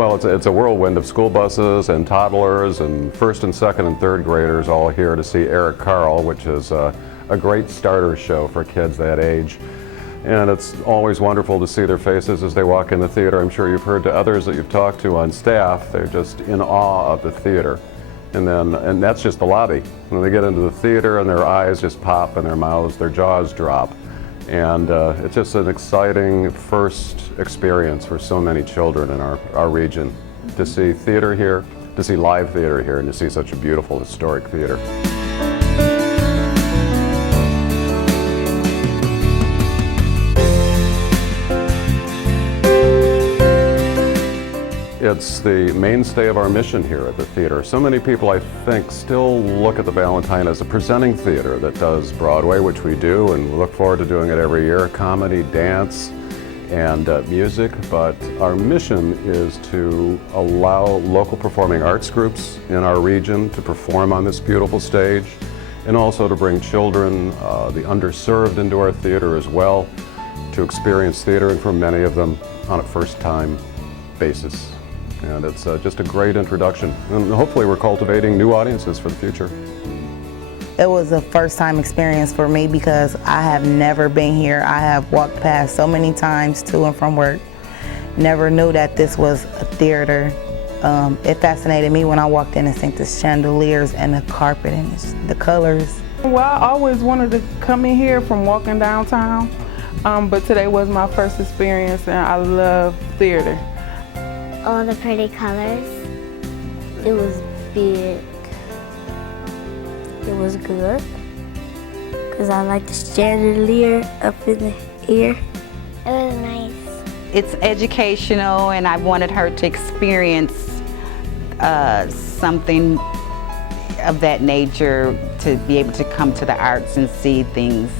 Well, it's a whirlwind of school buses and toddlers and first and second and third graders all here to see Eric Carle, which is a great starter show for kids that age. And it's always wonderful to see their faces as they walk in the theater. I'm sure you've heard to others that you've talked to on staff, they're just in awe of the theater. And that's just the lobby. When they get into the theater and their eyes just pop and their mouths, their jaws drop. And it's just an exciting first experience for so many children in our region to see theater here, to see live theater here, and to see such a beautiful historic theater. It's the mainstay of our mission here at the theater. So many people, I think, still look at the Valentine as a presenting theater that does Broadway, which we do, and we look forward to doing it every year, comedy, dance, and music. But our mission is to allow local performing arts groups in our region to perform on this beautiful stage, and also to bring children, the underserved, into our theater as well, to experience theater, and for many of them on a first-time basis. And it's just a great introduction. And hopefully we're cultivating new audiences for the future. It was a first-time experience for me because I have never been here. I have walked past so many times to and from work. Never knew that this was a theater. It fascinated me when I walked in and seen the chandeliers and the carpet and the colors. Well, I always wanted to come in here from walking downtown, but today was my first experience, and I love theater. All the pretty colors. It was big. It was good because I like the chandelier up in the air. It was nice. It's educational, and I wanted her to experience something of that nature, to be able to come to the arts and see things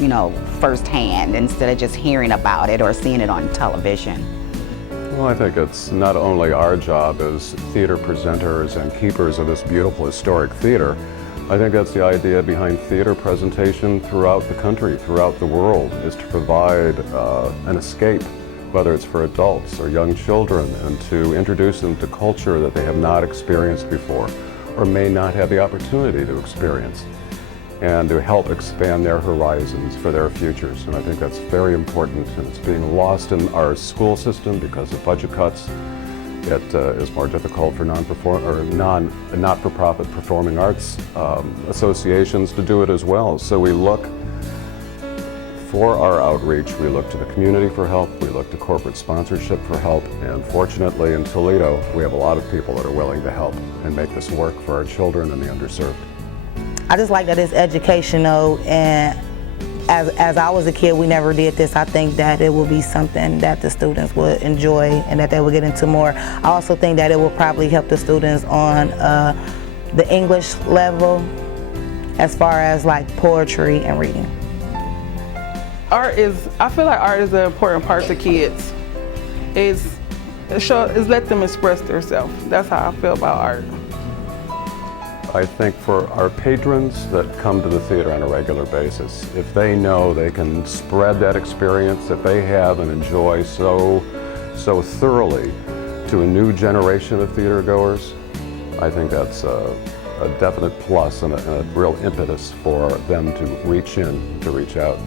you know, firsthand instead of just hearing about it or seeing it on television. Well, I think it's not only our job as theater presenters and keepers of this beautiful historic theater. I think that's the idea behind theater presentation throughout the country, throughout the world, is to provide an escape, whether it's for adults or young children, and to introduce them to culture that they have not experienced before or may not have the opportunity to experience, and to help expand their horizons for their futures. And I think that's very important, and it's being lost in our school system because of budget cuts. It is more difficult for not-for-profit performing arts associations to do it as well. So we look for our outreach, we look to the community for help, we look to corporate sponsorship for help, and fortunately in Toledo we have a lot of people that are willing to help and make this work for our children and the underserved. I just like that it's educational, and as I was a kid, we never did this. I think that it will be something that the students would enjoy and that they will get into more. I also think that it will probably help the students on the English level as far as like poetry and reading. I feel like art is an important part to kids. It's let them express themselves. That's how I feel about art. I think for our patrons that come to the theater on a regular basis, if they know they can spread that experience that they have and enjoy so thoroughly to a new generation of theater goers, I think that's a definite plus and a real impetus for them to reach in, to reach out.